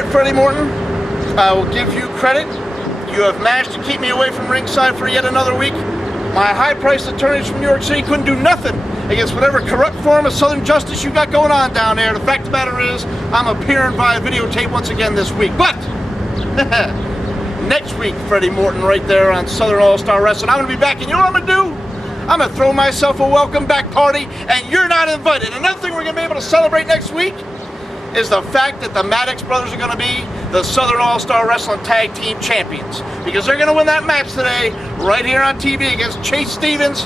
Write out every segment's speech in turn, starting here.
right, Freddie Morton, I will give you credit. You have managed to keep me away from ringside for yet another week. My high-priced attorneys from New York City couldn't do nothing against whatever corrupt form of Southern justice you got going on down there. The fact of the matter is, I'm appearing via videotape once again this week. But next week, Freddie Morton right there on Southern All-Star Wrestling, I'm going to be back, and you know what I'm going to do? I'm going to throw myself a welcome back party, and you're not invited. Another thing we're going to be able to celebrate next week is the fact that the Maddox brothers are going to be the Southern All-Star Wrestling Tag Team Champions, because they're going to win that match today right here on TV against Chase Stevens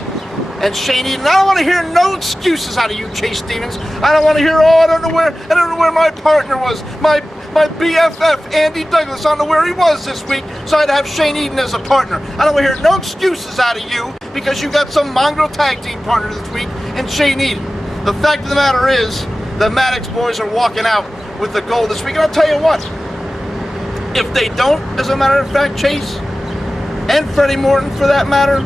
and Shane Eden. I don't want to hear no excuses out of you, Chase Stevens. I don't want to hear, I don't know where my partner was, my BFF, Andy Douglas. I don't know where he was this week, so I'd have Shane Eden as a partner. I don't want to hear no excuses out of you because you got some mongrel tag team partner this week in Shane Eden. The fact of the matter is, the Maddox boys are walking out with the gold this week. And I'll tell you what, if they don't, as a matter of fact, Chase and Freddie Morton for that matter,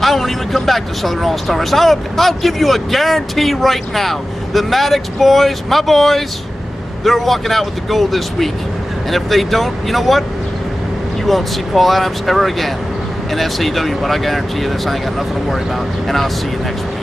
I won't even come back to Southern All-Star Wrestling. I'll give you a guarantee right now. The Maddox boys, my boys, they're walking out with the gold this week. And if they don't, you know what? You won't see Paul Adams ever again in SAW, but I guarantee you this, I ain't got nothing to worry about. And I'll see you next week.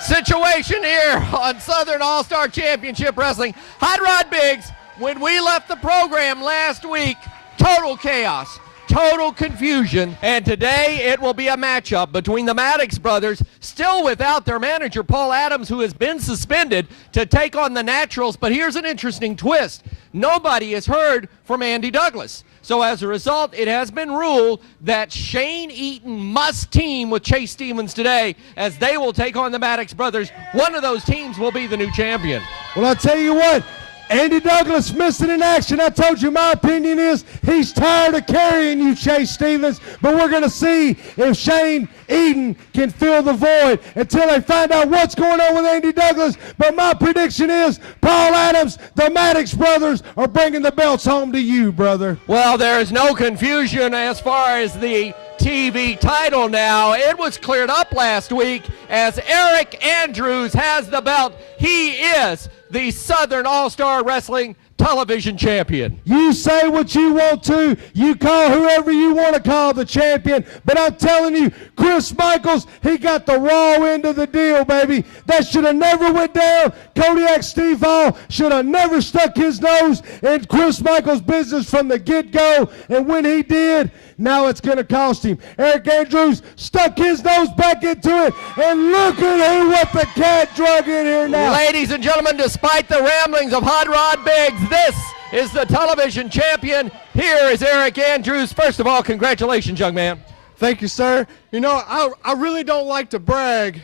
Situation here on Southern All-Star Championship Wrestling. Hot Rod Biggs, when we left the program last week, total chaos, total confusion, and today it will be a matchup between the Maddox brothers, still without their manager Paul Adams, who has been suspended, to take on the Naturals. But here's an interesting twist. Nobody has heard from Andy Douglas. So as a result, it has been ruled that Shane Eaton must team with Chase Stevens today, as they will take on the Maddox brothers. One of those teams will be the new champion. Well, I'll tell you what, Andy Douglas missed it in action. I told you my opinion is he's tired of carrying you, Chase Stevens, but we're going to see if Shane Eden can fill the void until they find out what's going on with Andy Douglas. But my prediction is Paul Adams, the Maddox brothers, are bringing the belts home to you, brother. Well, there is no confusion as far as the TV title now. It was cleared up last week as Eric Andrews has the belt. He is the Southern All-Star Wrestling television champion. You say what you want to. You call whoever you want to call the champion. But I'm telling you, Chris Michaels, he got the raw end of the deal, baby. That should have never went down. Kodiak Steve Hall should have never stuck his nose in Chris Michaels' business from the get-go. And when he did, now it's going to cost him. Eric Andrews stuck his nose back into it, and look at what the cat drug in here now. Ladies and gentlemen, despite the ramblings of Hot Rod Biggs, this is the television champion. Here is Eric Andrews. First of all, congratulations, young man. Thank you, sir. You know, I really don't like to brag,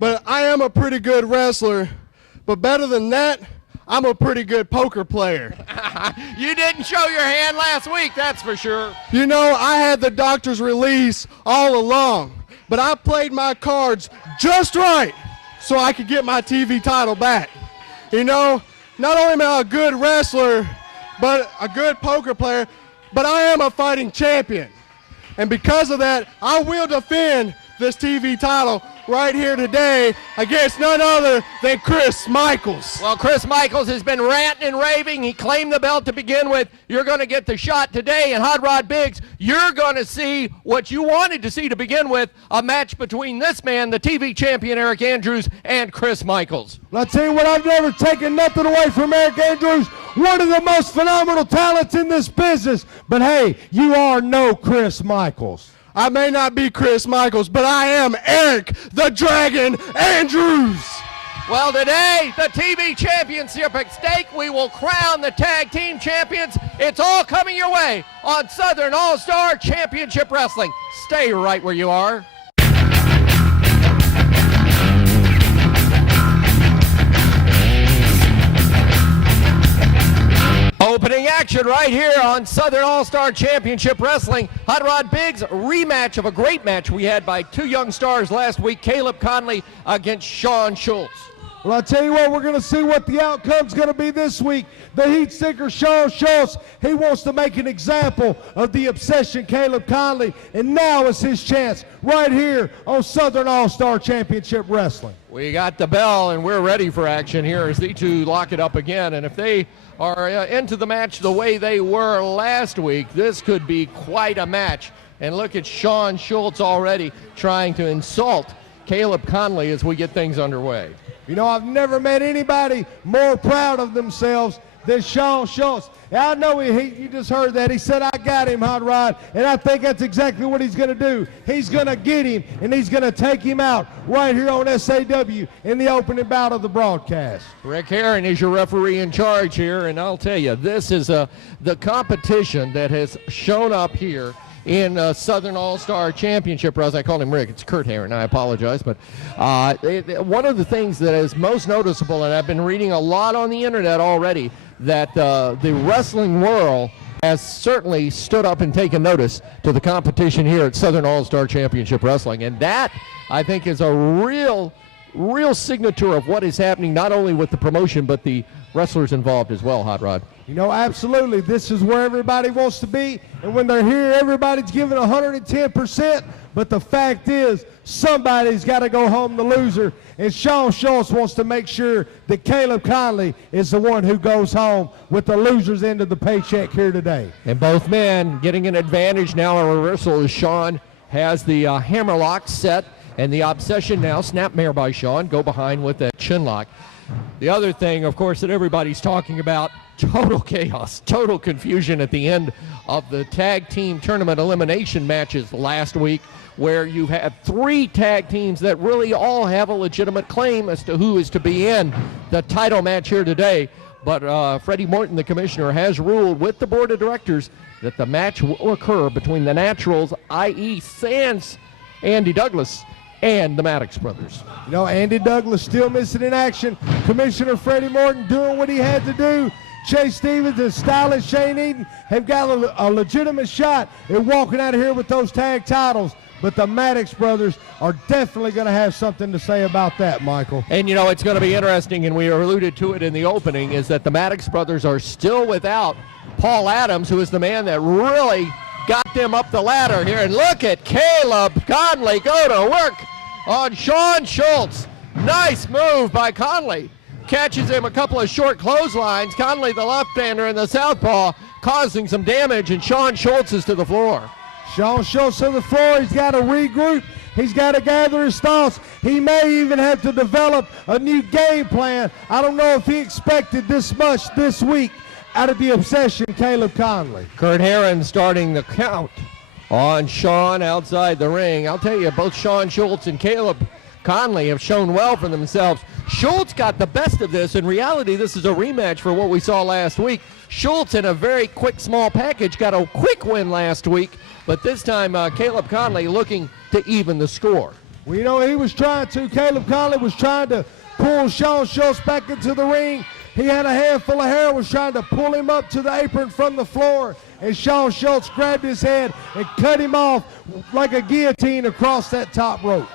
but I am a pretty good wrestler. But better than that, I'm a pretty good poker player. You didn't show your hand last week, that's for sure. You know, I had the doctor's release all along, but I played my cards just right so I could get my TV title back. You know, not only am I a good wrestler, but a good poker player, but I am a fighting champion. And because of that, I will defend this TV title right here today against none other than Chris Michaels. Well, Chris Michaels has been ranting and raving. He claimed the belt to begin with. You're going to get the shot today, and Hot Rod Biggs, you're going to see what you wanted to see to begin with, a match between this man, the TV champion Eric Andrews, and Chris Michaels. Well, I'll tell you what, I've never taken nothing away from Eric Andrews, one of the most phenomenal talents in this business. But hey, you are no Chris Michaels. I may not be Chris Michaels, but I am Eric the Dragon Andrews. Well, today, the TV championship at stake. We will crown the tag team champions. It's all coming your way on Southern All-Star Championship Wrestling. Stay right where you are. action right here on Southern All-Star Championship Wrestling. Hot Rod Biggs, rematch of a great match we had by two young stars last week, Caleb Conley against Shawn Schultz. Well, I'll tell you what, we're going to see what the outcome's going to be this week. The heat seeker, Shawn Schultz, he wants to make an example of the obsession, Caleb Conley, and now is his chance right here on Southern All-Star Championship Wrestling. We got the bell, and we're ready for action here as the two lock it up again. And if they are into the match the way they were last week, this could be quite a match. And look at Shawn Schultz already trying to insult Caleb Conley as we get things underway. You know, I've never met anybody more proud of themselves than Shawn Schultz. I know you just heard that. He said, I got him, Hot Rod, and I think that's exactly what he's going to do. He's going to get him, and he's going to take him out right here on SAW in the opening bout of the broadcast. Rick Herron is your referee in charge here, and I'll tell you, this is the competition that has shown up here in Southern All-Star Championship Wrestling. I called him Rick. It's Kurt Herron. I apologize. But one of the things that is most noticeable, and I've been reading a lot on the internet already, that the wrestling world has certainly stood up and taken notice to the competition here at Southern All-Star Championship Wrestling. And that, I think, is a real signature of what is happening, not only with the promotion, but the wrestlers involved as well, Hot Rod. You know, absolutely. This is where everybody wants to be. And when they're here, everybody's giving 110%. But the fact is, somebody's got to go home the loser. And Shawn Schultz wants to make sure that Caleb Conley is the one who goes home with the loser's end of the paycheck here today. And both men getting an advantage now in reversal as Shawn has the hammerlock set. And the obsession now, snapmare by Shawn, go behind with that chin lock. The other thing, of course, that everybody's talking about, total chaos, total confusion at the end of the tag team tournament elimination matches last week, where you had three tag teams that really all have a legitimate claim as to who is to be in the title match here today. But Freddie Morton, the commissioner, has ruled with the board of directors that the match will occur between the Naturals, i.e. Sans Andy Douglas, and the Maddox brothers. You know, Andy Douglas still missing in action. Commissioner Freddie Morton doing what he had to do. Chase Stevens and stylish Shane Eaton have got a legitimate shot at walking out of here with those tag titles. But the Maddox brothers are definitely going to have something to say about that, Michael. And, you know, it's going to be interesting, and we alluded to it in the opening, is that the Maddox brothers are still without Paul Adams, who is the man that really got them up the ladder here. And look at Caleb Conley go to work on Shawn Schultz. Nice move by Conley. Catches him a couple of short clotheslines. Conley, the left-hander, and the southpaw causing some damage, and Shawn Schultz is to the floor. Shawn Schultz to the floor. He's got to regroup. He's got to gather his thoughts. He may even have to develop a new game plan. I don't know if he expected this much this week out of the obsession, Caleb Conley. Kurt Herron starting the count on Shawn outside the ring. I'll tell you, both Shawn Schultz and Caleb Conley have shown well for themselves. Schultz got the best of this. In reality, this is a rematch for what we saw last week. Schultz, in a very quick, small package, got a quick win last week, but this time Caleb Conley looking to even the score. Well, you know, Caleb Conley was trying to pull Shawn Schultz back into the ring. He had a handful of hair, was trying to pull him up to the apron from the floor, and Shawn Schultz grabbed his head and cut him off like a guillotine across that top rope.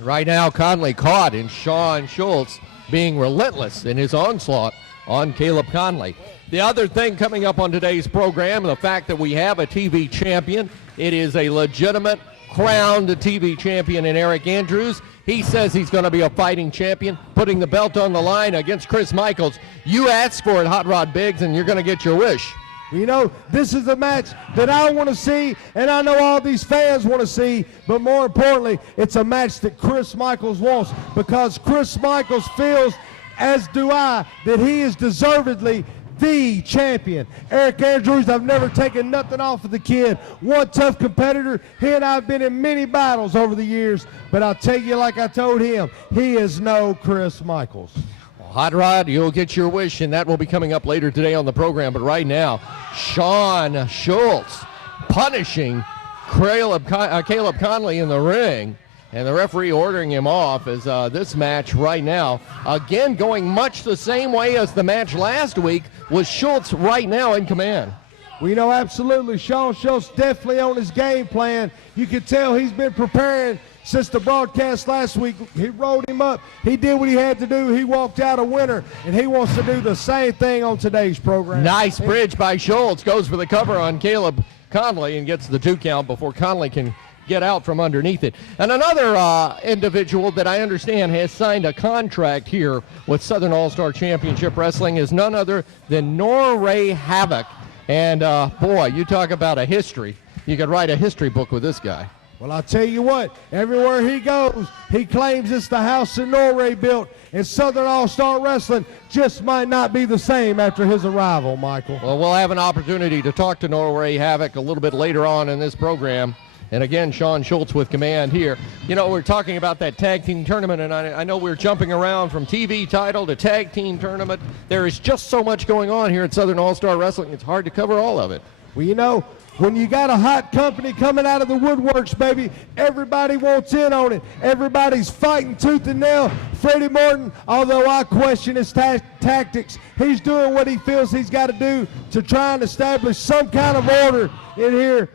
Right now, Conley caught in Shawn Schultz being relentless in his onslaught on Caleb Conley. The other thing coming up on today's program, the fact that we have a TV champion. It is a legitimate crowned TV champion in Eric Andrews. He says he's going to be a fighting champion, putting the belt on the line against Chris Michaels. You asked for it, Hot Rod Biggs, and you're going to get your wish. You know, this is a match that I want to see, and I know all these fans want to see, but more importantly, it's a match that Chris Michaels wants, because Chris Michaels feels, as do I, that he is deservedly the champion. Eric Andrews, I've never taken nothing off of the kid. One tough competitor. He and I have been in many battles over the years, but I'll tell you, like I told him, he is no Chris Michaels. Hot Rod, you'll get your wish, and that will be coming up later today on the program. But right now, Shawn Schultz punishing Caleb Conley in the ring. And the referee ordering him off as this match right now, again going much the same way as the match last week, with Schultz right now in command. Well, you know, absolutely. Sean Schultz definitely on his game plan. You can tell he's been preparing since the broadcast last week. He rolled him up. He did what he had to do. He walked out a winner, and he wants to do the same thing on today's program. Nice bridge by Schultz. Goes for the cover on Caleb Conley and gets the 2 count before Conley can get out from underneath it. And another individual that I understand has signed a contract here with Southern All-Star Championship Wrestling is none other than Norray Havoc. And boy, you talk about a history. You could write a history book with this guy. Well, I'll tell you what, everywhere he goes, he claims it's the house that Norray built, and Southern All-Star Wrestling just might not be the same after his arrival, Michael. Well, we'll have an opportunity to talk to Norray Havoc a little bit later on in this program. And again, Sean Schultz with command here. You know, we're talking about that tag team tournament, and I know we're jumping around from TV title to tag team tournament. There is just so much going on here at Southern All-Star Wrestling. It's hard to cover all of it. Well, you know, when you got a hot company coming out of the woodworks, baby, everybody wants in on it. Everybody's fighting tooth and nail. Freddie Morton, although I question his tactics, he's doing what he feels he's got to do to try and establish some kind of order in here.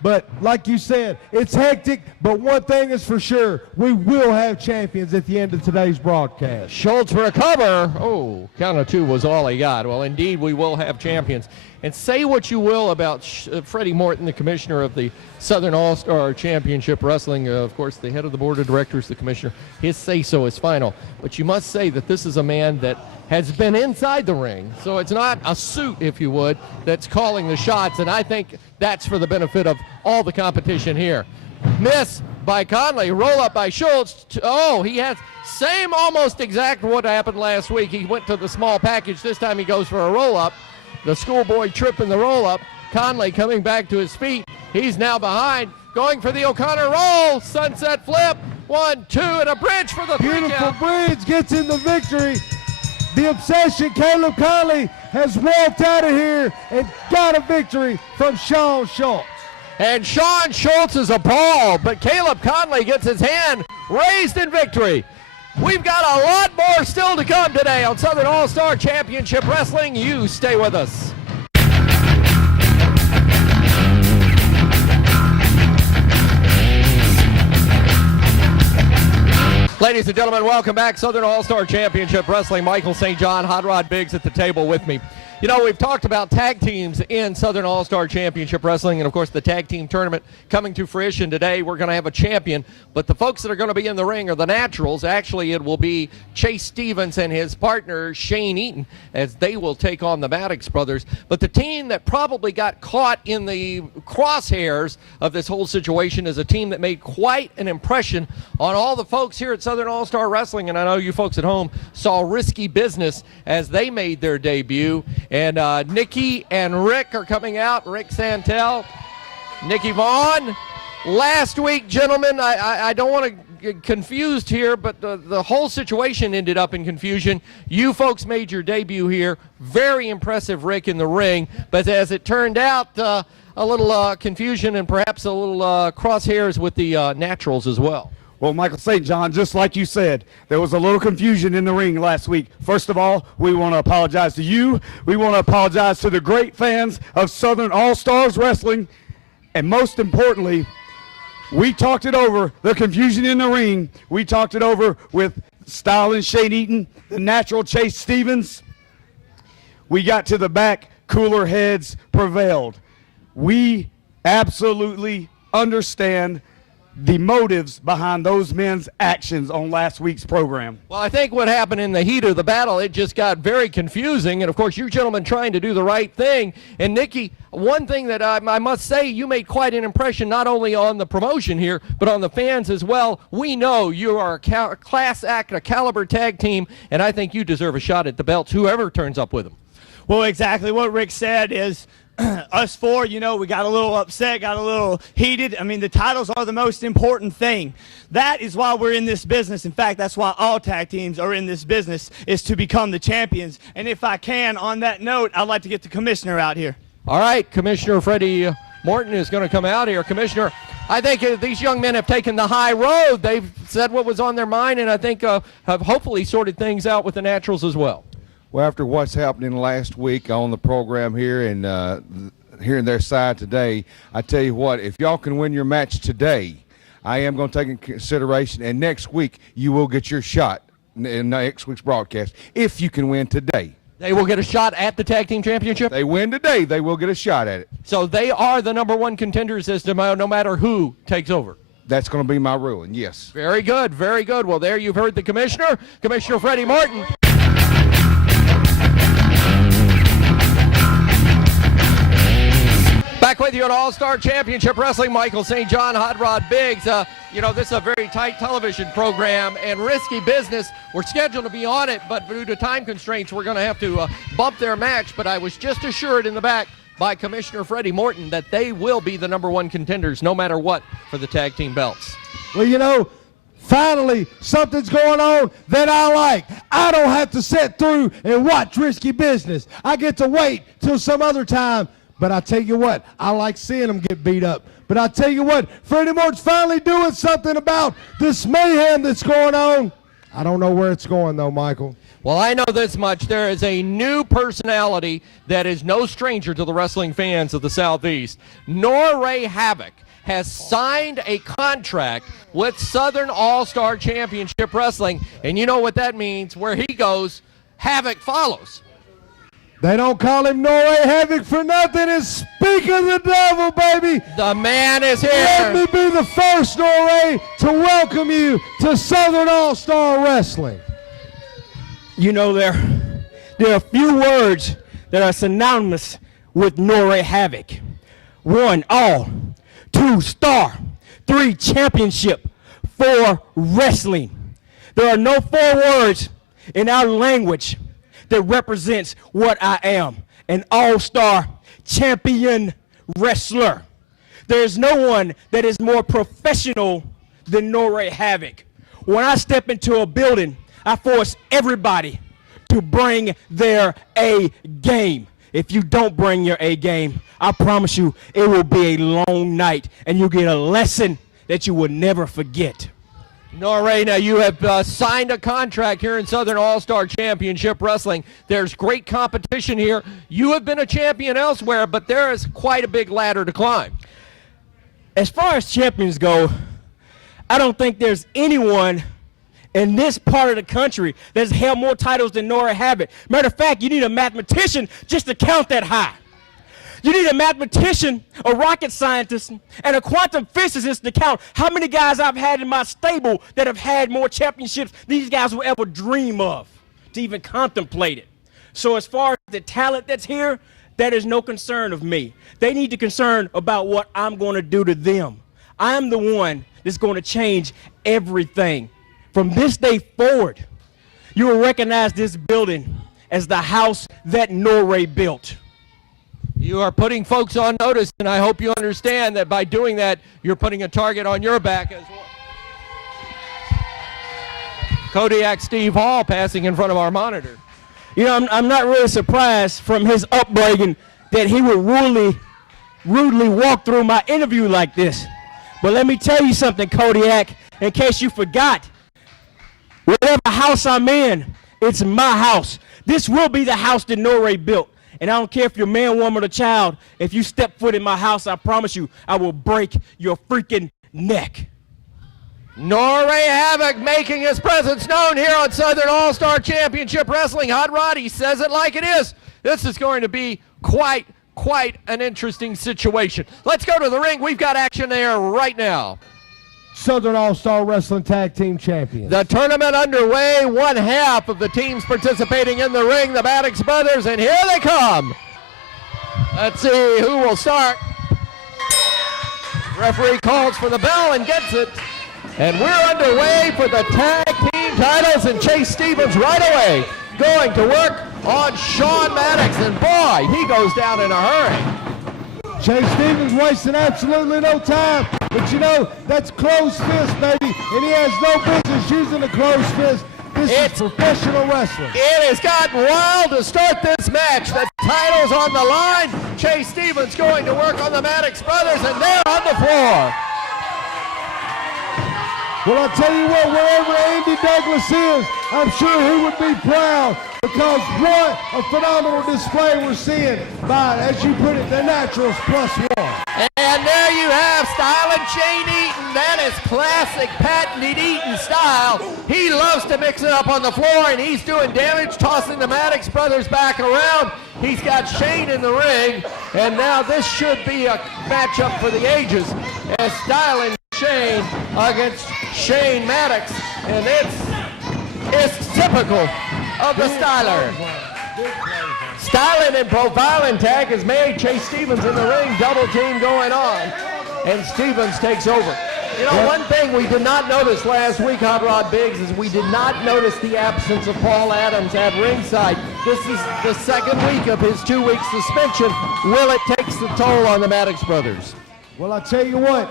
But like you said, it's hectic, but one thing is for sure, we will have champions at the end of today's broadcast. Schultz for a cover. Oh, count of 2 was all he got. Well, indeed, we will have champions. And say what you will about Freddie Morton, the commissioner of the Southern All-Star Championship Wrestling, of course, the head of the board of directors, the commissioner, his say-so is final. But you must say that this is a man that has been inside the ring. So it's not a suit, if you would, that's calling the shots. And I think that's for the benefit of all the competition here. Miss by Conley, roll up by Schultz. Oh, he has same almost exact what happened last week. He went to the small package. This time he goes for a roll up. The schoolboy tripping the roll up. Conley coming back to his feet. He's now behind, going for the O'Connor roll. Sunset flip. 1, 2, and a bridge for the 3 Beautiful count. bridge gets in the victory. The Obsession, Caleb Conley, has walked out of here and got a victory from Sean Schultz. And Sean Schultz is appalled, but Caleb Conley gets his hand raised in victory. We've got a lot more still to come today on Southern All-Star Championship Wrestling. You stay with us. Ladies and gentlemen, welcome back. Southern All-Star Championship Wrestling. Michael St. John, Hot Rod Biggs at the table with me. You know, we've talked about tag teams in Southern All-Star Championship Wrestling, and of course the tag team tournament coming to fruition today. We're going to have a champion, but the folks that are going to be in the ring are the Naturals. Actually, it will be Chase Stevens and his partner Shane Eaton, as they will take on the Maddox brothers. But the team that probably got caught in the crosshairs of this whole situation is a team that made quite an impression on all the folks here at Southern All-Star Wrestling, and I know you folks at home saw Risky Business as they made their debut. And Nikki and Rick are coming out. Rick Santel, Nikki Vaughn. Last week, gentlemen, I don't want to get confused here, but the whole situation ended up in confusion. You folks made your debut here. Very impressive, Rick, in the ring. But as it turned out, a little confusion and perhaps a little crosshairs with the Naturals as well. Well, Michael St. John, just like you said, there was a little confusion in the ring last week. First of all, we want to apologize to you. We want to apologize to the great fans of Southern All-Stars Wrestling. And most importantly, we talked it over, the confusion in the ring. We talked it over with Styling Shane Eaton, the Natural Chase Stevens. We got to the back, cooler heads prevailed. We absolutely understand the motives behind those men's actions on last week's program. Well, I think what happened in the heat of the battle, it just got very confusing. And, of course, you gentlemen trying to do the right thing. And, Nikki, one thing that I must say, you made quite an impression not only on the promotion here, but on the fans as well. We know you are a class act, a caliber tag team, and I think you deserve a shot at the belts, whoever turns up with them. Well, exactly what Rick said is us four, you know, we got a little upset, got a little heated. I mean, the titles are the most important thing. That is why we're in this business. In fact, that's why all tag teams are in this business, is to become the champions. And if I can, on that note, I'd like to get the commissioner out here. All right, Commissioner Freddie Morton is going to come out here. Commissioner, I think these young men have taken the high road. They've said what was on their mind, and I think have hopefully sorted things out with the Naturals as well. Well, after what's happening last week on the program here and hearing their side today, I tell you what, if y'all can win your match today, I am going to take into consideration, and next week you will get your shot in next week's broadcast if you can win today. They will get a shot at the Tag Team Championship? They win today, they will get a shot at it. So they are the #1 contenders as to no matter who takes over. That's going to be my ruling, yes. Very good, very good. Well, there you've heard the commissioner, Commissioner Freddie Martin. Back with you at All-Star Championship Wrestling, Michael St. John, Hot Rod Biggs. This is a very tight television program and risky business. We're scheduled to be on it, but due to time constraints, we're going to have to bump their match. But I was just assured in the back by Commissioner Freddie Morton that they will be the #1 contenders no matter what for the tag team belts. Well, finally, something's going on that I like. I don't have to sit through and watch risky business. I get to wait till some other time. But I tell you what, I like seeing them get beat up. But I tell you what, Freddie Morton's finally doing something about this mayhem that's going on. I don't know where it's going, though, Michael. Well, I know this much. There is a new personality that is no stranger to the wrestling fans of the Southeast. Noray Havoc has signed a contract with Southern All-Star Championship Wrestling. And you know what that means. Where he goes, Havoc follows. They don't call him Noray Havoc for nothing. And speak of the devil, baby. The man is here. Let me be the first, Noray, to welcome you to Southern All-Star Wrestling. You know, there are a few words that are synonymous with Noray Havoc. 1, all. 2, star. 3, championship. 4, wrestling. There are no 4 words in our language that represents what I am, an all-star champion wrestler. There's no one that is more professional than Noray Havoc. When I step into a building, I force everybody to bring their A game. If you don't bring your A game, I promise you it will be a long night and you'll get a lesson that you will never forget. Noray, now you have signed a contract here in Southern All-Star Championship Wrestling. There's great competition here. You have been a champion elsewhere, but there is quite a big ladder to climb. As far as champions go, I don't think there's anyone in this part of the country that's held more titles than Noray Havoc. Matter of fact, you need a mathematician just to count that high. You need a mathematician, a rocket scientist, and a quantum physicist to count how many guys I've had in my stable that have had more championships than these guys will ever dream of, to even contemplate it. So as far as the talent that's here, that is no concern of me. They need to concern about what I'm going to do to them. I'm the one that's going to change everything. From this day forward, you will recognize this building as the house that Noray built. You are putting folks on notice, and I hope you understand that by doing that, you're putting a target on your back as well. Kodiak Steve Hall passing in front of our monitor. You know, I'm not really surprised from his upbringing that he would rudely walk through my interview like this. But let me tell you something, Kodiak, in case you forgot. Whatever house I'm in, it's my house. This will be the house that Noray built. And I don't care if you're a man, woman, or child. If you step foot in my house, I promise you, I will break your freaking neck. Noray Havoc making his presence known here on Southern All-Star Championship Wrestling. Hot Rod, he says it like it is. This is going to be quite an interesting situation. Let's go to the ring. We've got action there right now. Southern All-Star Wrestling Tag Team Champions. The tournament underway. One half of the teams participating in the ring, the Maddox Brothers, and here they come. Let's see who will start. Referee calls for the bell and gets it. And we're underway for the tag team titles, and Chase Stevens right away going to work on Sean Maddox, and boy, he goes down in a hurry. Chase Stevens wasting absolutely no time, but you know, that's closed fist, baby, and he has no business using a closed fist. This is professional wrestling. It has gotten wild to start this match. The title's on the line. Chase Stevens going to work on the Maddox Brothers, and they're on the floor. Well, I'll tell you what, wherever Andy Douglas is, I'm sure he would be proud, because what a phenomenal display we're seeing by, as you put it, the Naturals +1. And there you have Styling Shane Eaton. That is classic patented Eaton style. He loves to mix it up on the floor, and he's doing damage, tossing the Maddox brothers back around. He's got Shane in the ring, and now this should be a matchup for the ages as Styling Shane against Shane Maddox, and it's typical of the Styler. Styling and profiling tag is made. Chase Stevens in the ring, double team going on, and Stevens takes over. You know, one thing we did not notice last week, Hot Rod Biggs, is we did not notice the absence of Paul Adams at ringside. This is the second week of his 2-week suspension. Will it take the toll on the Maddox brothers? Well, I tell you what,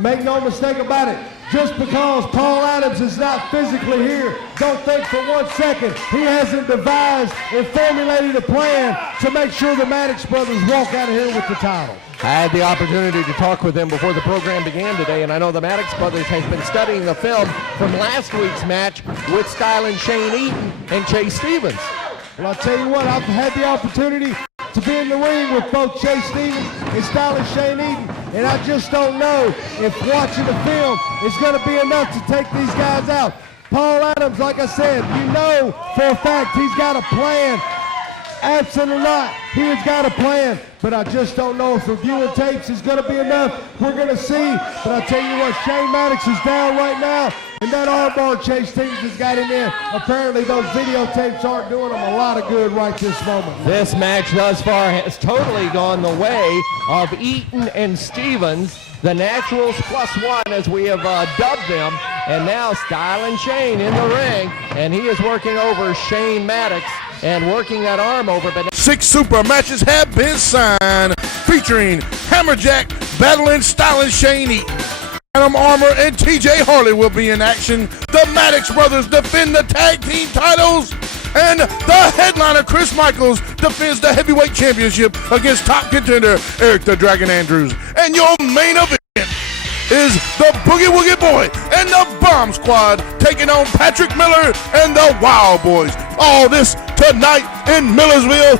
make no mistake about it. Just because Paul Adams is not physically here, don't think for 1 second he hasn't devised and formulated a plan to make sure the Maddox brothers walk out of here with the title. I had the opportunity to talk with them before the program began today, and I know the Maddox brothers has been studying the film from last week's match with Styling Shane Eaton and Chase Stevens. Well, I'll tell you what, I've had the opportunity to be in the ring with both Chase Stevens and Styling Shane Eaton, and I just don't know if watching the film is going to be enough to take these guys out. Paul Adams, like I said, you know for a fact he's got a plan. Absent or not, he has got a plan, but I just don't know if reviewing tapes is going to be enough. We're going to see, but I tell you what, Shane Maddox is down right now, and that armbar Chase Stevens has got him in. Apparently those videotapes aren't doing him a lot of good right this moment. This match thus far has totally gone the way of Eaton and Stevens, the Naturals +1 as we have dubbed them, and now Styling Shane in the ring, and he is working over Shane Maddox and working that arm over. But 6 super matches have been signed, featuring Hammerjack battling Styling Shane Eaton. Adam Armour and TJ Harley will be in action. The Maddox brothers defend the tag team titles, and the headliner Chris Michaels defends the heavyweight championship against top contender Eric the Dragon Andrews. And your main event is the Boogie Woogie Boy and the Bomb Squad taking on Patrick Miller and the Wild Boys. All this tonight in Millersville.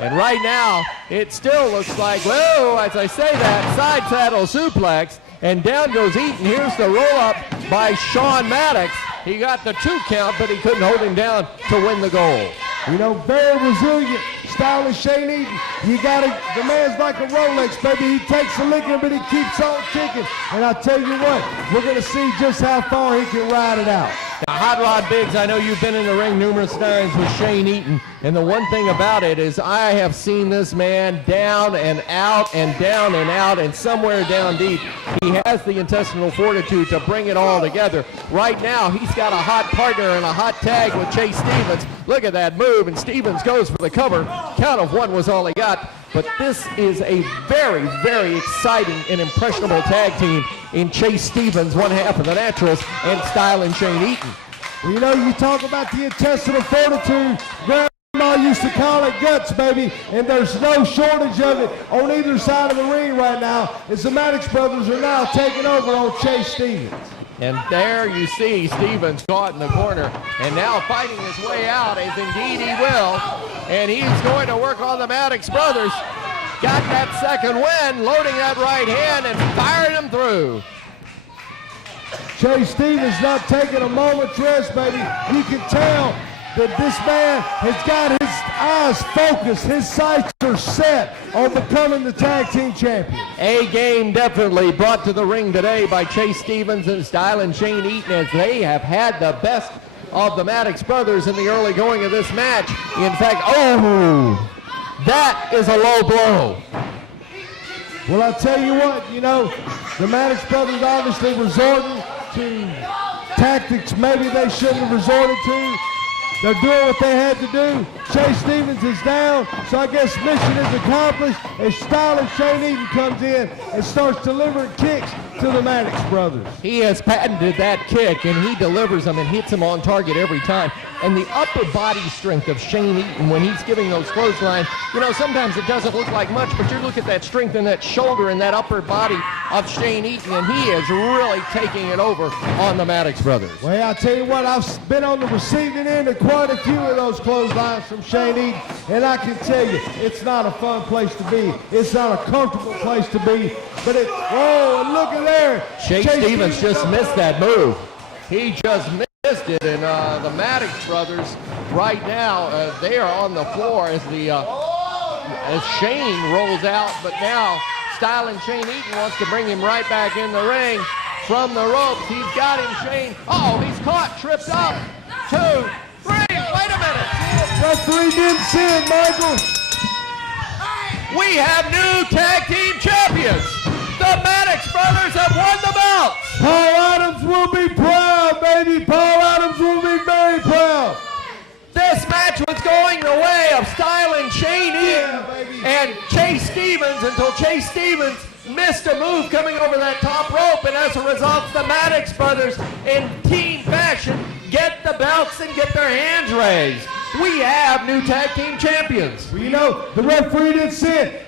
And right now, it still looks like, whoa, as I say that, side saddle suplex, and down goes Eaton. Here's the roll-up by Sean Maddox. He got the 2 count, but he couldn't hold him down to win the goal. You know, very resilient, Styling Shane Eaton. You got to, the man's like a Rolex, baby. He takes a licking, but he keeps on ticking. And I tell you what, we're going to see just how far he can ride it out. Now, Hot Rod Biggs, I know you've been in the ring numerous times with Shane Eaton, and the one thing about it is I have seen this man down and out and down and out and somewhere down deep. He has the intestinal fortitude to bring it all together. Right now, he's got a hot partner and a hot tag with Chase Stevens. Look at that move, and Stevens goes for the cover. Count of 1 was all he got. But this is a very, very exciting and impressionable tag team in Chase Stevens, one half of the Naturals, and Styling Shane Eaton. Well, you know, you talk about the intestinal fortitude. Grandma used to call it guts, baby, and there's no shortage of it on either side of the ring right now, as the Maddox brothers are now taking over on Chase Stevens. And there you see Stevens caught in the corner and now fighting his way out, as indeed he will. And he's going to work on the Maddox brothers. Got that second win, loading that right hand and fired him through. Chase Stevens not taking a moment's rest, baby. You can tell that this man has got his eyes focused, his sights are set on becoming the tag team champion. A game definitely brought to the ring today by Chase Stevens and Styling Shane Eaton, as they have had the best of the Maddox brothers in the early going of this match. In fact, oh, that is a low blow. Well, I'll tell you what, you know, the Maddox brothers obviously resorting to tactics maybe they shouldn't have resorted to. They're doing what they had to do. Chase Stevens is down, so I guess mission is accomplished as Styling Shane Eaton comes in and starts delivering kicks to the Maddox brothers. He has patented that kick, and he delivers them and hits them on target every time. and the upper body strength of Shane Eaton when he's giving those clotheslines. You know, sometimes it doesn't look like much, but you look at that strength in that shoulder and that upper body of Shane Eaton, and he is really taking it over on the Maddox brothers. Well, I'll tell you what, I've been on the receiving end of quite a few of those clotheslines from Shane Eaton, and I can tell you, it's not a fun place to be. It's not a comfortable place to be, but it's, whoa, and look at there. Chase Stevens just missed that move. He just missed it, and the Maddox brothers right now, they are on the floor as Shane rolls out, but now styling Shane Eaton wants to bring him right back in the ring from the ropes. He's got him, Shane. Oh, he's caught, tripped up. 2, 3, wait a minute. Referee didn't see it, Michael. We have new tag team champions. The Maddox brothers have won the belts. Paul Adams will be proud, baby. Paul Adams will be very proud. This match was going the way of styling Shane Eaton and Chase Stevens until Chase Stevens missed a move coming over that top rope, and as a result, the Maddox brothers in team fashion get the belts and get their hands raised. We have new tag team champions. Well, you know, the referee didn't see it.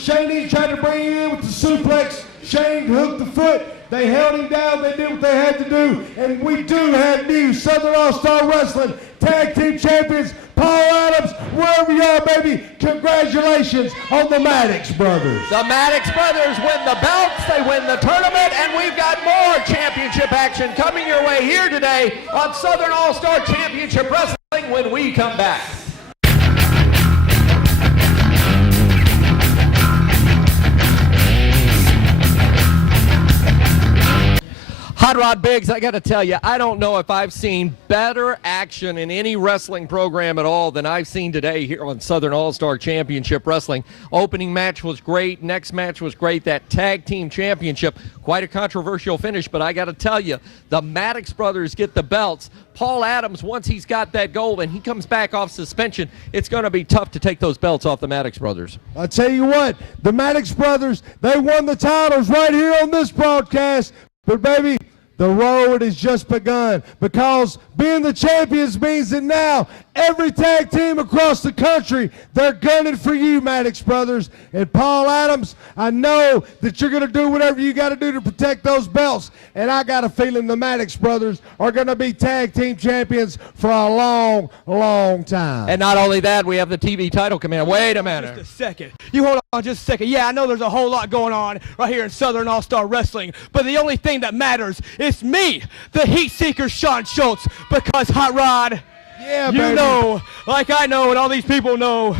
Shane Eaton tried to bring him in with the suplex. Shane hooked the foot. They held him down. They did what they had to do. And we do have new Southern All-Star Wrestling Tag Team Champions, Paul Adams, wherever you are, baby. Congratulations on the Maddox brothers. The Maddox brothers win the belts, they win the tournament, and we've got more championship action coming your way here today on Southern All-Star Championship Wrestling when we come back. Hot Rod Biggs, I got to tell you, I don't know if I've seen better action in any wrestling program at all than I've seen today here on Southern All-Star Championship Wrestling. Opening match was great. Next match was great. That tag team championship, quite a controversial finish, but I got to tell you, the Maddox brothers get the belts. Paul Adams, once he's got that gold and he comes back off suspension, it's going to be tough to take those belts off the Maddox brothers. I'll tell you what, the Maddox brothers, they won the titles right here on this broadcast. But, baby, the road has just begun, because being the champions means that now every tag team across the country, they're gunning for you, Maddox brothers. And Paul Adams, I know that you're going to do whatever you got to do to protect those belts. And I got a feeling the Maddox brothers are going to be tag team champions for a long, long time. And not only that, we have the TV title coming in. Wait a minute. Just a second. You hold on just a second. Yeah, I know there's a whole lot going on right here in Southern All-Star Wrestling, but the only thing that matters is me, the Heat Seeker Sean Schultz, because Hot Rod, yeah, you baby. know, like I know and all these people know,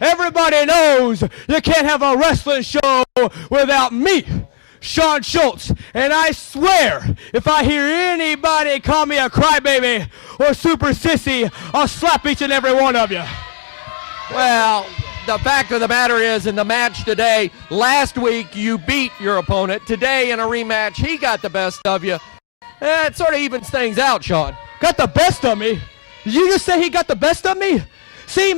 everybody knows you can't have a wrestling show without me, Sean Schultz. And I swear, if I hear anybody call me a crybaby or super sissy, I'll slap each and every one of you. Well, the fact of the matter is, in the match today, last week you beat your opponent. Today in a rematch, he got the best of you. It sort of evens things out, Sean. Got the best of me? Did you just say he got the best of me? See,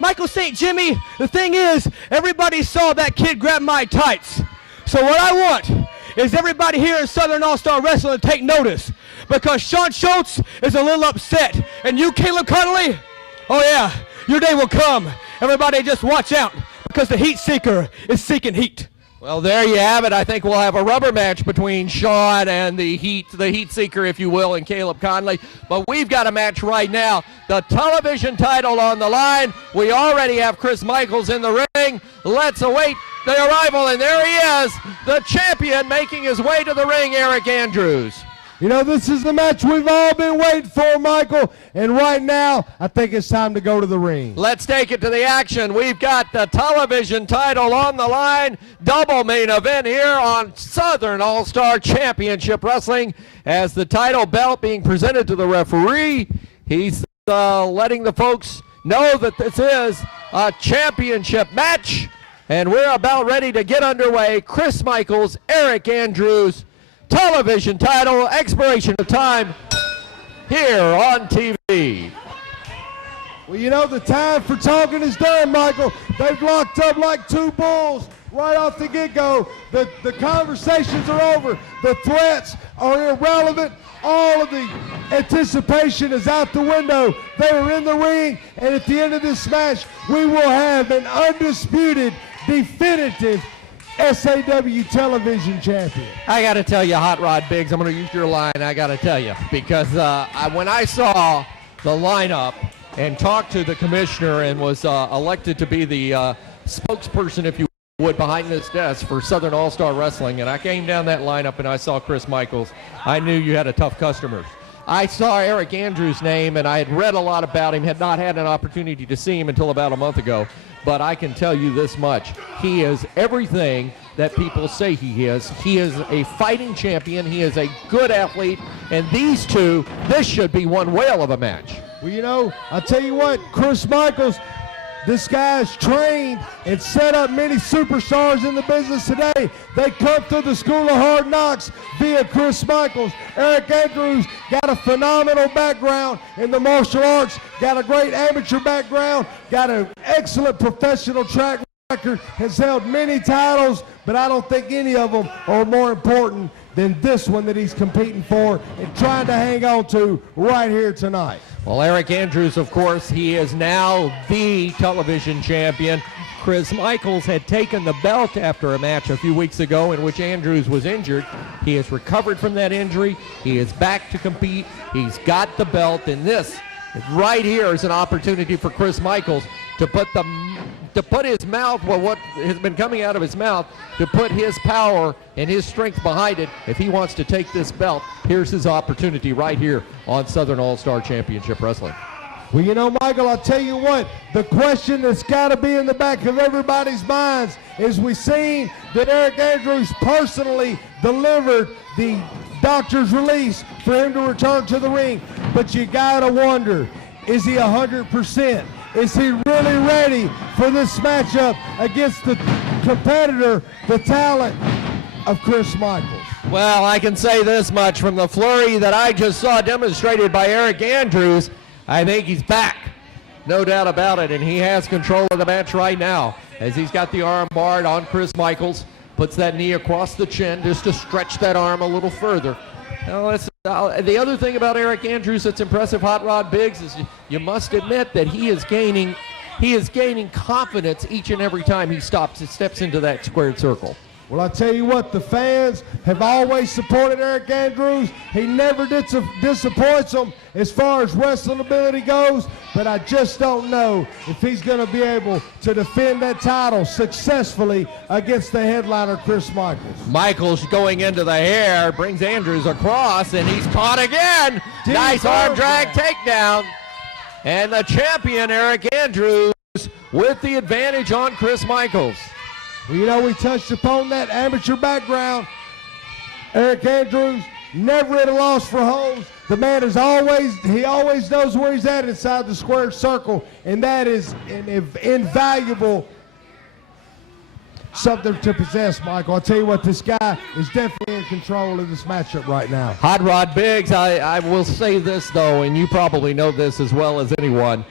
Michael St. Jimmy, the thing is, everybody saw that kid grab my tights. So what I want is everybody here in Southern All-Star Wrestling to take notice, because Sean Schultz is a little upset. And you, Caleb Connolly, oh yeah, your day will come. Everybody just watch out, because the Heat Seeker is seeking heat. Well, there you have it. I think we'll have a rubber match between Sean and the Heat Seeker, if you will, and Caleb Conley. But we've got a match right now. The television title on the line. We already have Chris Michaels in the ring. Let's await the arrival, and there he is, the champion making his way to the ring, Eric Andrews. You know, this is the match we've all been waiting for, Michael. And right now, I think it's time to go to the ring. Let's take it to the action. We've got the television title on the line. Double main event here on Southern All-Star Championship Wrestling. As the title belt being presented to the referee, he's letting the folks know that this is a championship match. And we're about ready to get underway. Chris Michaels, Eric Andrews, television title, expiration of time here on TV. Well, you know, the time for talking is done, Michael. They've locked up like two bulls. right off the get-go. The conversations are over. The threats are irrelevant. All of the anticipation is out the window. They are in the ring, and at the end of this match, we will have an undisputed, definitive SAW television champion. I got to tell you, Hot Rod Biggs, I'm going to use your line, I got to tell you, because when I saw the lineup and talked to the commissioner and was elected to be the spokesperson, if you would, behind this desk for Southern All-Star Wrestling, and I came down that lineup and I saw Chris Michaels, I knew you had a tough customer. I saw Eric Andrews' name, and I had read a lot about him, had not had an opportunity to see him until about a month ago, but I can tell you this much. He is everything that people say he is. He is a fighting champion. He is a good athlete, and these two, this should be one whale of a match. Well, you know, I'll tell you what, Chris Michaels, this guy's trained and set up many superstars in the business today. They come through the School of Hard Knocks via Chris Michaels. Eric Andrews got a phenomenal background in the martial arts, got a great amateur background, got an excellent professional track record, has held many titles, but I don't think any of them are more important than this one that he's competing for and trying to hang on to right here tonight. Well, Eric Andrews, of course, he is now the television champion. Chris Michaels had taken the belt after a match a few weeks ago in which Andrews was injured. He has recovered from that injury. He is back to compete. He's got the belt, and this right here is an opportunity for Chris Michaels to put his mouth, well, what has been coming out of his mouth, to put his power and his strength behind it. If he wants to take this belt, here's his opportunity right here on Southern All-Star Championship Wrestling. Well, you know, Michael, I'll tell you what, the question that's got to be in the back of everybody's minds is we've seen that Eric Andrews personally delivered the doctor's release for him to return to the ring, but you got to wonder, is he 100%? Is he really ready for this matchup against the competitor, the talent of Chris Michaels? Well, I can say this much from the flurry that I just saw demonstrated by Eric Andrews. I think he's back, no doubt about it, and he has control of the match right now as he's got the arm barred on Chris Michaels, puts that knee across the chin just to stretch that arm a little further. Now, the other thing about Eric Andrews that's impressive, Hot Rod Biggs, is you must admit that he is gaining confidence each and every time he steps into that squared circle. Well, I tell you what, the fans have always supported Eric Andrews. He never disappoints them as far as wrestling ability goes, but I just don't know if he's going to be able to defend that title successfully against the headliner, Chris Michaels. Michaels going into the hair, brings Andrews across, and he's caught again. Nice arm drag takedown. And the champion, Eric Andrews, with the advantage on Chris Michaels. Well, you know, we touched upon that amateur background. Eric Andrews, never at a loss for holes. The man is always knows where he's at inside the square circle, and that is an invaluable something to possess, Michael. I'll tell you what, this guy is definitely in control of this matchup right now. Hot Rod Biggs, I will say this, though, and you probably know this as well as anyone.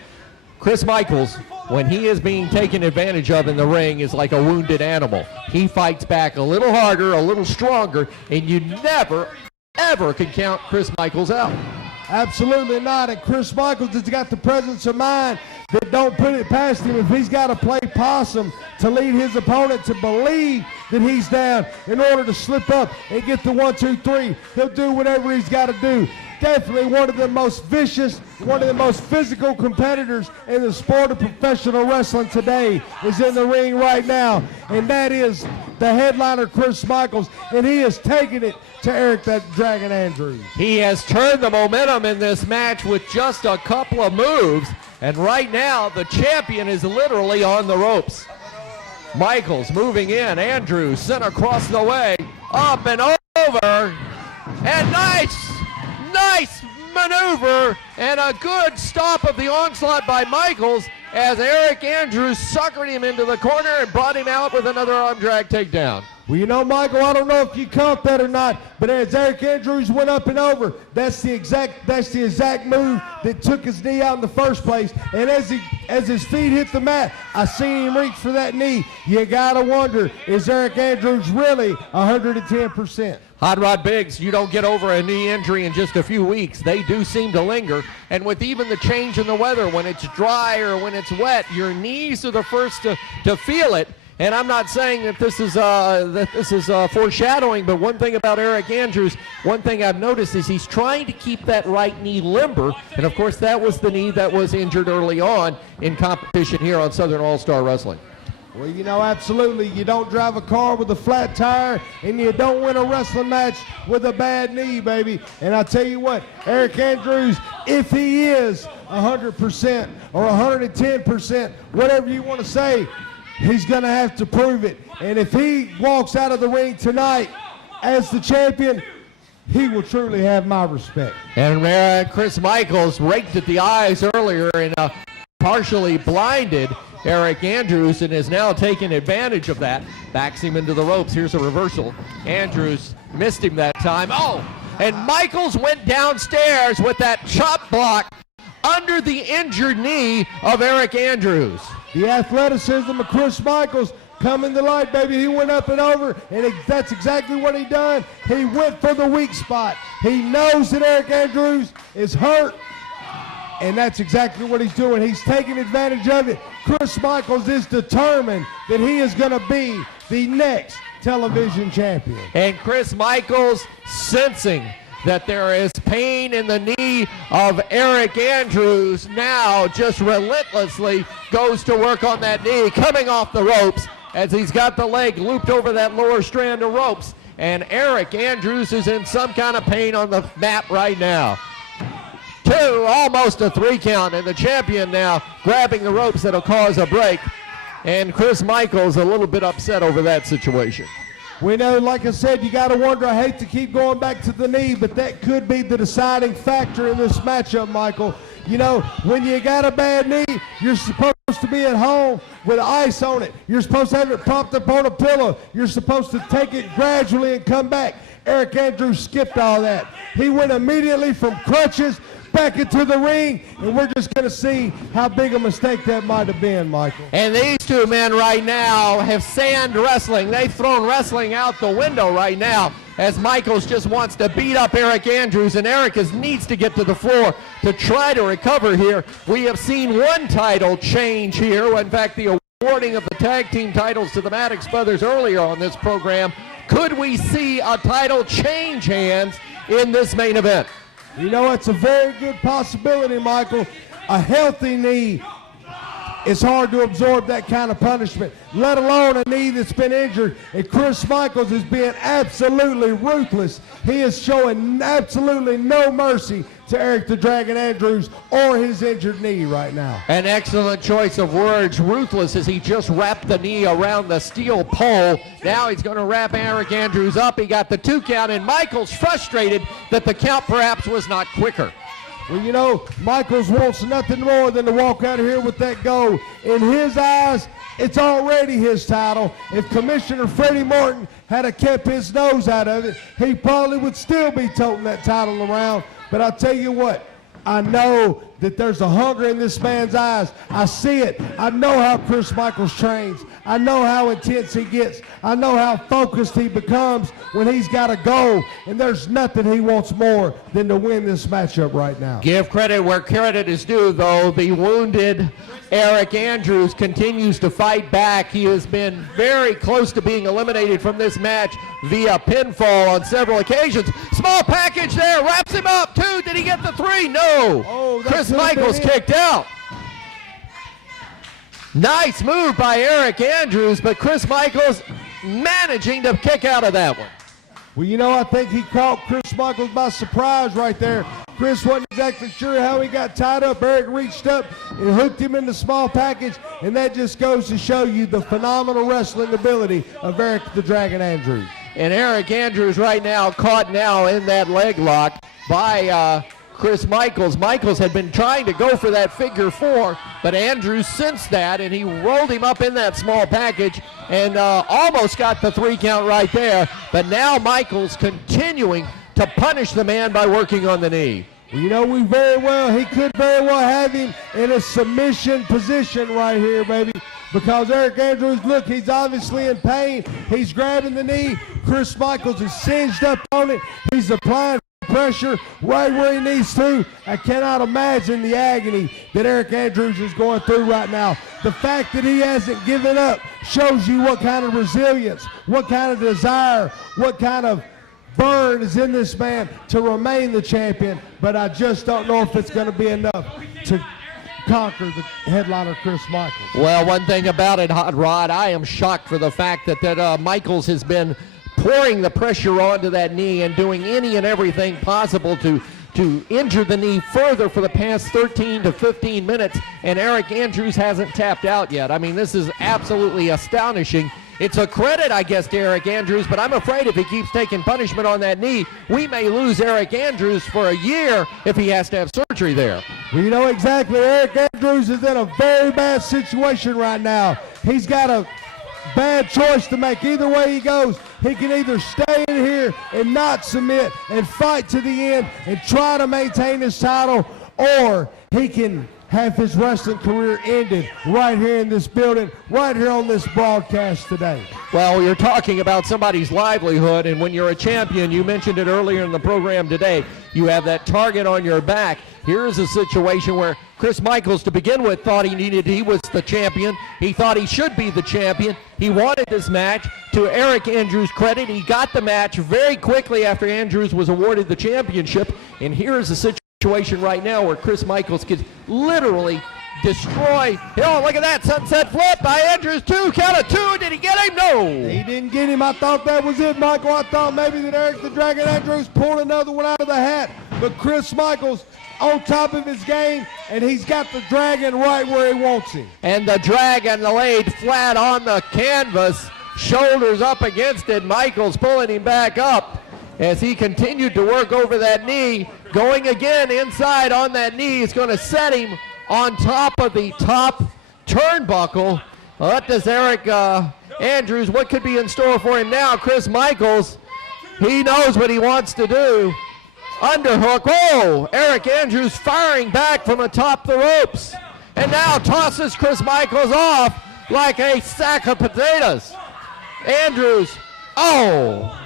Chris Michaels, when he is being taken advantage of in the ring, is like a wounded animal. He fights back a little harder, a little stronger, and you never, ever can count Chris Michaels out. Absolutely not. And Chris Michaels has got the presence of mind that don't put it past him if he's got to play possum to lead his opponent to believe that he's down in order to slip up and get the 1, 2, 3. He'll do whatever he's got to do. Definitely one of the most vicious, one of the most physical competitors in the sport of professional wrestling today is in the ring right now, and that is the headliner, Chris Michaels, and he is taking it to Eric that Dragon Andrews. He has turned the momentum in this match with just a couple of moves, and right now the champion is literally on the ropes. Michaels moving in, Andrews sent across the way, up and over, and nice maneuver And a good stop of the onslaught by Michaels as Eric Andrews suckered him into the corner and brought him out with another arm drag takedown. Well, you know, Michael, I don't know if you caught that or not, but as Eric Andrews went up and over, that's the exact move that took his knee out in the first place. And as his feet hit the mat, I seen him reach for that knee. You gotta wonder, is Eric Andrews really 110%? Hot Rod Biggs, you don't get over a knee injury in just a few weeks. They do seem to linger. And with even the change in the weather, when it's dry or when it's wet, your knees are the first to feel it. And I'm not saying that this is foreshadowing, but one thing about Eric Andrews, one thing I've noticed is he's trying to keep that right knee limber. And of course, that was the knee that was injured early on in competition here on Southern All-Star Wrestling. Well, you know, absolutely. You don't drive a car with a flat tire, and you don't win a wrestling match with a bad knee, baby. And I tell you what, Eric Andrews, if he is 100% or 110%, whatever you want to say, he's going to have to prove it. And if he walks out of the ring tonight as the champion, he will truly have my respect. And Chris Michaels raked at the eyes earlier and partially blinded Eric Andrews and is now taking advantage of that. Backs him into the ropes. Here's a reversal. Andrews missed him that time. Oh, and Michaels went downstairs with that chop block under the injured knee of Eric Andrews. The athleticism of Chris Michaels coming to light, baby. He went up and over, and that's exactly what he done. He went for the weak spot. He knows that Eric Andrews is hurt, and that's exactly what he's doing. He's taking advantage of it. Chris Michaels is determined that he is going to be the next television champion. And Chris Michaels, sensing that there is pain in the knee of Eric Andrews, now just relentlessly goes to work on that knee, coming off the ropes as he's got the leg looped over that lower strand of ropes. And Eric Andrews is in some kind of pain on the mat right now. 2, almost a 3 count, and the champion now grabbing the ropes that'll cause a break. And Chris Michaels a little bit upset over that situation. We know, like I said, you got to wonder, I hate to keep going back to the knee, but that could be the deciding factor in this matchup, Michael. You know, when you got a bad knee, you're supposed to be at home with ice on it. You're supposed to have it propped up on a pillow. You're supposed to take it gradually and come back. Eric Andrews skipped all that. He went immediately from crutches back into the ring, and we're just going to see how big a mistake that might have been, Michael. And these two men right now have sand wrestling. They've thrown wrestling out the window right now as Michaels just wants to beat up Eric Andrews, and Eric needs to get to the floor to try to recover here. We have seen one title change here. In fact, the awarding of the tag team titles to the Maddox brothers earlier on this program. Could we see a title change hands in this main event? You know, it's a very good possibility, Michael. A healthy knee, it's hard to absorb that kind of punishment, let alone a knee that's been injured. And Chris Michaels is being absolutely ruthless. He is showing absolutely no mercy to Eric the Dragon Andrews or his injured knee right now. An excellent choice of words. Ruthless as he just wrapped the knee around the steel pole. Now he's going to wrap Eric Andrews up. He got the 2 count, and Michaels frustrated that the count perhaps was not quicker. Well, you know, Michaels wants nothing more than to walk out of here with that gold. In his eyes, it's already his title. If Commissioner Freddie Morton had kept his nose out of it, he probably would still be toting that title around. But I'll tell you what, I know that there's a hunger in this man's eyes. I see it. I know how Chris Michaels trains. I know how intense he gets. I know how focused he becomes when he's got a goal. And there's nothing he wants more than to win this matchup right now. Give credit where credit is due, though. The wounded Eric Andrews continues to fight back. He has been very close to being eliminated from this match via pinfall on several occasions. Small package there, wraps him up. 2, did he get the 3? No. Oh, Chris Michaels kicked out. Nice move by Eric Andrews, but Chris Michaels managing to kick out of that one. Well, you know, I think he caught Chris Michaels by surprise right there. Chris wasn't exactly sure how he got tied up. Eric reached up and hooked him in the small package, and that just goes to show you the phenomenal wrestling ability of Eric the Dragon Andrews. And Eric Andrews right now caught now in that leg lock by Chris Michaels. Michaels had been trying to go for that figure 4, but Andrews sensed that, and he rolled him up in that small package and almost got the 3 count right there. But now Michaels continuing to punish the man by working on the knee. You know, he could very well have him in a submission position right here, baby. Because Eric Andrews, look, he's obviously in pain. He's grabbing the knee. Chris Michaels is singed up on it. He's applying pressure right where he needs to. I cannot imagine the agony that Eric Andrews is going through right now. The fact that he hasn't given up shows you what kind of resilience, what kind of desire, what kind of burn is in this man to remain the champion. But I just don't know if it's going to be enough to conquer the headliner Chris Michaels. Well, one thing about it, Hot Rod, I am shocked for the fact that Michaels has been pouring the pressure onto that knee and doing any and everything possible to injure the knee further for the past 13 to 15 minutes, and Eric Andrews hasn't tapped out yet. I mean, this is absolutely astonishing. It's a credit, I guess, to Eric Andrews, but I'm afraid if he keeps taking punishment on that knee, we may lose Eric Andrews for a year if he has to have surgery there. Well, you know exactly. Eric Andrews is in a very bad situation right now. He's got a bad choice to make. Either way he goes, he can either stay in here and not submit and fight to the end and try to maintain his title, or he can have his wrestling career ended right here in this building, right here on this broadcast today. Well, you're talking about somebody's livelihood, and when you're a champion, you mentioned it earlier in the program today, you have that target on your back. Here's a situation where Chris Michaels, to begin with, thought he was the champion. He thought he should be the champion. He wanted this match. To Eric Andrews' credit, he got the match very quickly after Andrews was awarded the championship. And here's a situation right now where Chris Michaels could literally destroy. Oh, look at that sunset flip by Andrews. 2, count of 2. Did he get him? No. He didn't get him. I thought that was it, Michael. I thought maybe that Eric the Dragon Andrews pulled another one out of the hat. But Chris Michaels on top of his game, and he's got the Dragon right where he wants him. And the Dragon laid flat on the canvas, shoulders up against it. Michaels pulling him back up as he continued to work over that knee. Going again inside on that knee. He's going to set him on top of the top turnbuckle. What does Eric Andrews, what could be in store for him now? Chris Michaels, he knows what he wants to do. Underhook. Oh, Eric Andrews firing back from atop the ropes. And now tosses Chris Michaels off like a sack of potatoes. Andrews, oh.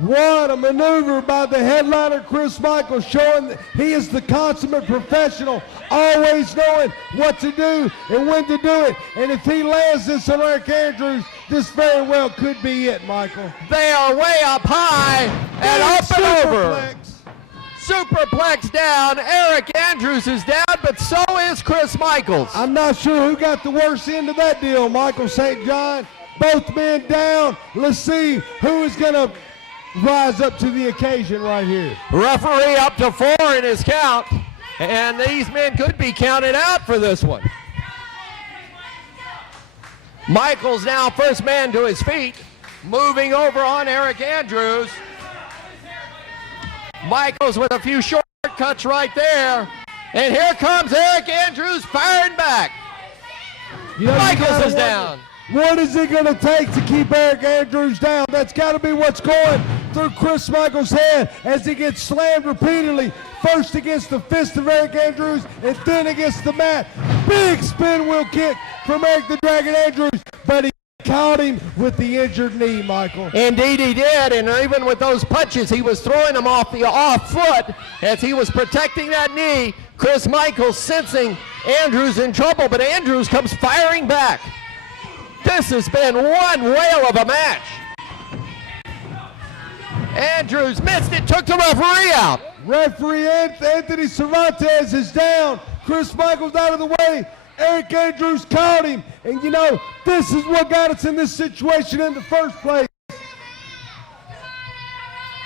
What a maneuver by the headliner Chris Michaels, showing that he is the consummate professional, always knowing what to do and when to do it. And if he lands this on Eric Andrews, this very well could be it, Michael. They are way up high and up and over. Superplex down. Eric Andrews is down, but so is Chris Michaels. I'm not sure who got the worst end of that deal, Michael St. John. Both men down. Let's see who is going to rise up to the occasion right here. Referee up to 4 in his count, and these men could be counted out for this one. Michaels now first man to his feet, moving over on Eric Andrews. Michaels with a few shortcuts right there, and here comes Eric Andrews firing back. You know, Michaels is down. What is it going to take to keep Eric Andrews down? That's got to be what's going through Chris Michaels' head as he gets slammed repeatedly, first against the fist of Eric Andrews and then against the mat. Big spin wheel kick from Eric the Dragon Andrews, but he caught him with the injured knee, Michael. Indeed he did, and even with those punches, he was throwing them off the off foot as he was protecting that knee. Chris Michaels sensing Andrews in trouble, but Andrews comes firing back. This has been one whale of a match. Andrews missed it, took the referee out. Referee Anthony Cervantes is down. Chris Michaels out of the way. Eric Andrews caught him. And you know, this is what got us in this situation in the first place.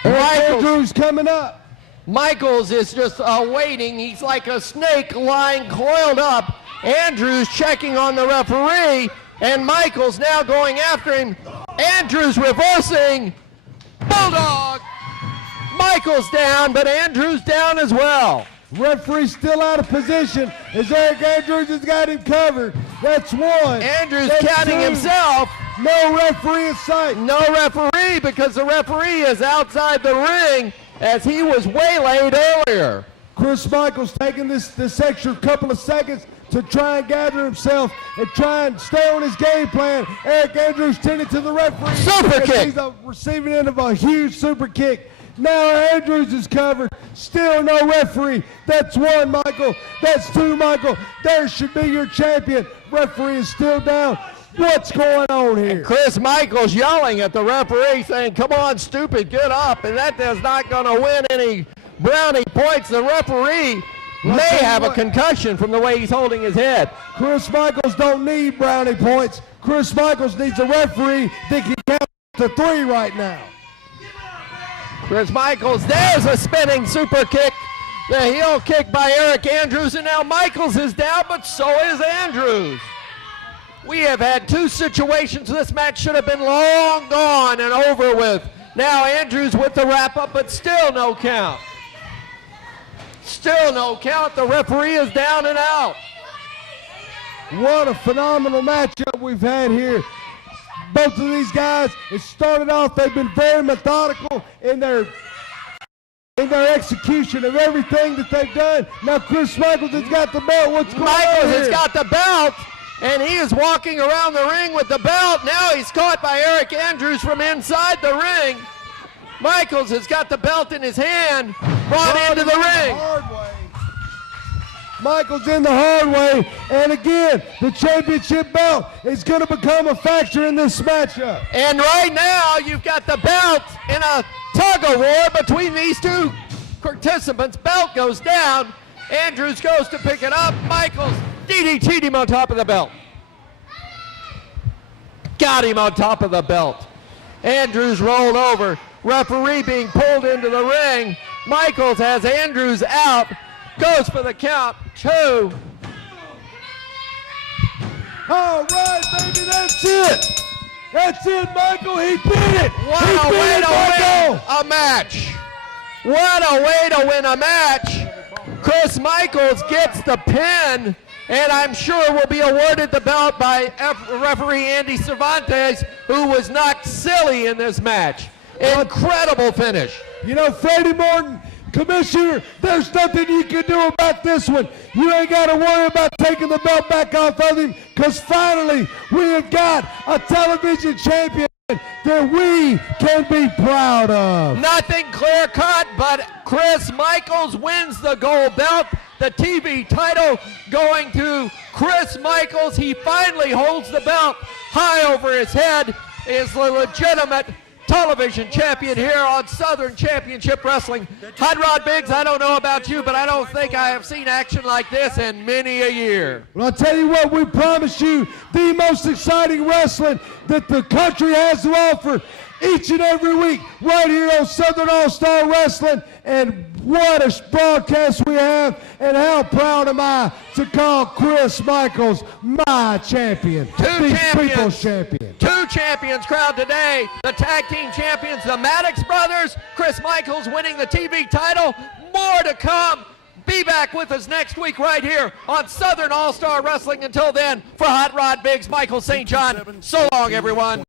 Eric Andrews coming up. Michaels is just waiting. He's like a snake lying coiled up. Andrews checking on the referee. And Michaels now going after him. Andrews reversing. Bulldog. Michaels down, but Andrews down as well. Referee still out of position as Eric Andrews has got him covered. That's one. Andrews That's counting two. himself. No referee in sight. No referee because the referee is outside the ring as he was waylaid earlier. Chris Michaels taking this extra couple of seconds to try and gather himself and try and stay on his game plan. Eric Andrews tending to the referee. Super kick. He's a receiving end of a huge super kick. Now Andrews is covered. Still no referee. That's one, Michael. That's two, Michael. There should be your champion. Referee is still down. What's going on here? Chris Michaels yelling at the referee saying, come on, stupid, get up. And that is not going to win any brownie points. The referee may have a concussion from the way he's holding his head. Chris Michaels don't need brownie points. Chris Michaels needs a referee that can count to three right now. Chris Michaels, there's a spinning super kick. The heel kick by Eric Andrews, and now Michaels is down, but so is Andrews. We have had two situations. This match should have been long gone and over with. Now Andrews with the wrap-up, but still no count. Still no count. The referee is down and out. What a phenomenal matchup we've had here. Both of these guys, it started off, they've been very methodical in their execution of everything that they've done. Now Chris Michaels has got the belt. What's going on Michaels here? has got the belt, and he is walking around the ring with the belt. Now he's caught by Eric Andrews from inside the ring. Michaels has got the belt in his hand, brought into the ring. Hard way. Michaels in the hard way, and again, the championship belt is going to become a factor in this matchup. And right now, you've got the belt in a tug-of-war between these two participants. Belt goes down. Andrews goes to pick it up. Michaels DDT'd him on top of the belt. Got him on top of the belt. Andrews rolled over. Referee being pulled into the ring. Michaels has Andrews out. Goes for the count. 2. All right, baby, that's it. That's it, Michael. He did it. What He a did way it, to Michael. win a match. What a way to win a match. Chris Michaels gets the pin, and I'm sure will be awarded the belt by referee Andy Cervantes, who was knocked silly in this match. Incredible finish. You know, Freddie Morton, Commissioner, there's nothing you can do about this one. You ain't got to worry about taking the belt back off of him, because finally we have got a television champion that we can be proud of. Nothing clear-cut, but Chris Michaels wins the gold belt. The TV title going to Chris Michaels. He finally holds the belt high over his head, is the legitimate television champion here on Southern Championship Wrestling. Hot Rod Biggs, I don't know about you, but I don't think I have seen action like this in many a year. Well, I'll tell you what, we promise you the most exciting wrestling that the country has to offer each and every week right here on Southern All-Star Wrestling. And what a broadcast we have, and how proud am I to call Chris Michaels my champion, these people's champion. 2 champions crowned today, the tag team champions, the Maddox brothers. Chris Michaels winning the TV title. More to come. Be back with us next week right here on Southern All-Star Wrestling. Until then, for Hot Rod Biggs, Michael St. John, so long, everyone.